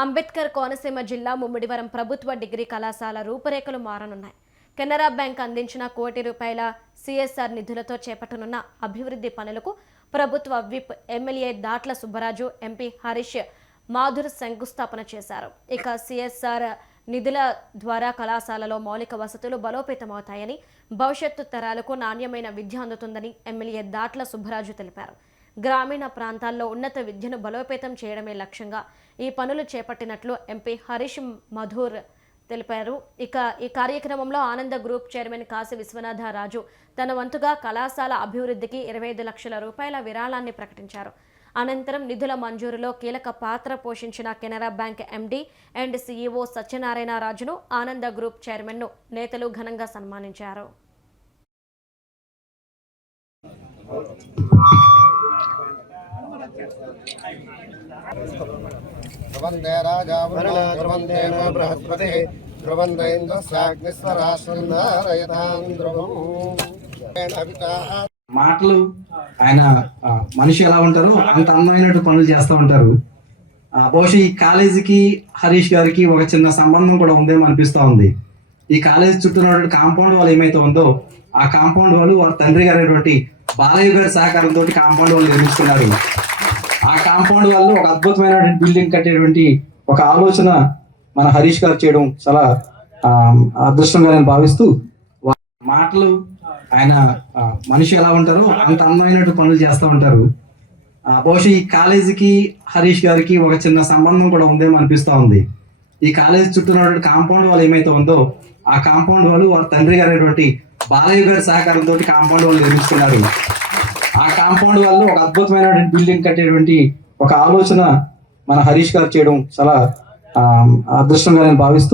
అంబేద్కర్ కోనసీమ జిల్లా ముమ్మిడివరం ప్రభుత్వ డిగ్రీ కళాశాల రూపురేఖలు మారనున్నాయి. కెనరా బ్యాంక్ అందించిన కోటి రూపాయల సిఎస్ఆర్ నిధులతో చేపట్టనున్న అభివృద్ధి పనులకు ప్రభుత్వ whip MLA Datla Subbaraju MP Harish Madhur శంకుస్థాపన చేశారు. ఇక సిఎస్ఆర్ నిధుల ద్వారా కళాశాలలో మౌలిక వసతులు బలోపేతమవుతాయని భవిష్యత్తు తరాలకు నాణ్యమైన విద్య అందుతుందని ఎమ్మెల్యే దాట్ల సుబ్బరాజు తెలిపారు. గ్రామీణ ప్రాంతాల్లో ఉన్నత విద్యను బలోపేతం చేయడమే లక్ష్యంగా ఈ పనులు చేపట్టినట్లు ఎంపీ హరీష్ మధూర్ తెలిపారు. ఇక ఈ కార్యక్రమంలో ఆనంద గ్రూప్ చైర్మన్ కాశీ విశ్వనాథ రాజు తన వంతుగా కళాశాల అభివృద్ధికి ఇరవై ఐదు లక్షల రూపాయల విరాళాన్ని ప్రకటించారు. అనంతరం నిధుల మంజూరులో కీలక పాత్ర పోషించిన Canara bank MD and CEO Satyanarayana రాజును ఆనంద గ్రూప్ చైర్మన్ను నేతలు ఘనంగా సన్మానించారు. బృహస్పతి మాటలు ఆయన మనిషి ఎలా ఉంటారో అంత అందమైనటువంటి పనులు చేస్తూ ఉంటారు. ఆ, బహుశా ఈ కాలేజీకి హరీష్ గారికి ఒక చిన్న సంబంధం కూడా ఉందేమో అనిపిస్తూ ఉంది. ఈ కాలేజీ చుట్టూ ఉన్నటువంటి కాంపౌండ్ వాళ్ళు ఏమైతే ఉందో ఆ కాంపౌండ్ వాళ్ళు వారి తండ్రి గారైనటువంటి బాలయ్య గారి సహకారంతో కాంపౌండ్ వాళ్ళు నిర్మిస్తున్నారు. ఆ కాంపౌండ్ వాళ్ళు ఒక అద్భుతమైనటువంటి బిల్డింగ్ కట్టేటువంటి ఒక ఆలోచన మన హరీష్ గారు చేయడం చాలా అదృష్టంగా నేను భావిస్తూ మాటలు ఆయన మనిషి ఎలా ఉంటారో అంత అందమైనటువంటి పనులు చేస్తూ ఉంటారు. బహుశా ఈ కాలేజీకి హరీష్ గారికి ఒక చిన్న సంబంధం కూడా ఉందేమో అనిపిస్తూ ఉంది. ఈ కాలేజీ చుట్టూ ఉన్నటువంటి కాంపౌండ్ వాళ్ళు ఏమైతే ఉందో ఆ కాంపౌండ్ వాళ్ళు వారి తండ్రి గారైనటువంటి బాలయ్య గారి సహకారంతో కాంపౌండ్ వాళ్ళు నిర్మిస్తున్నారు. ఆ కాంపౌండ్ వాళ్ళు ఒక అద్భుతమైనటువంటి బిల్డింగ్ కట్టేటువంటి ఒక ఆలోచన మన హరీష్ గారు చేయడం చాలా ఆ, అదృష్టంగా నేను భావిస్తూ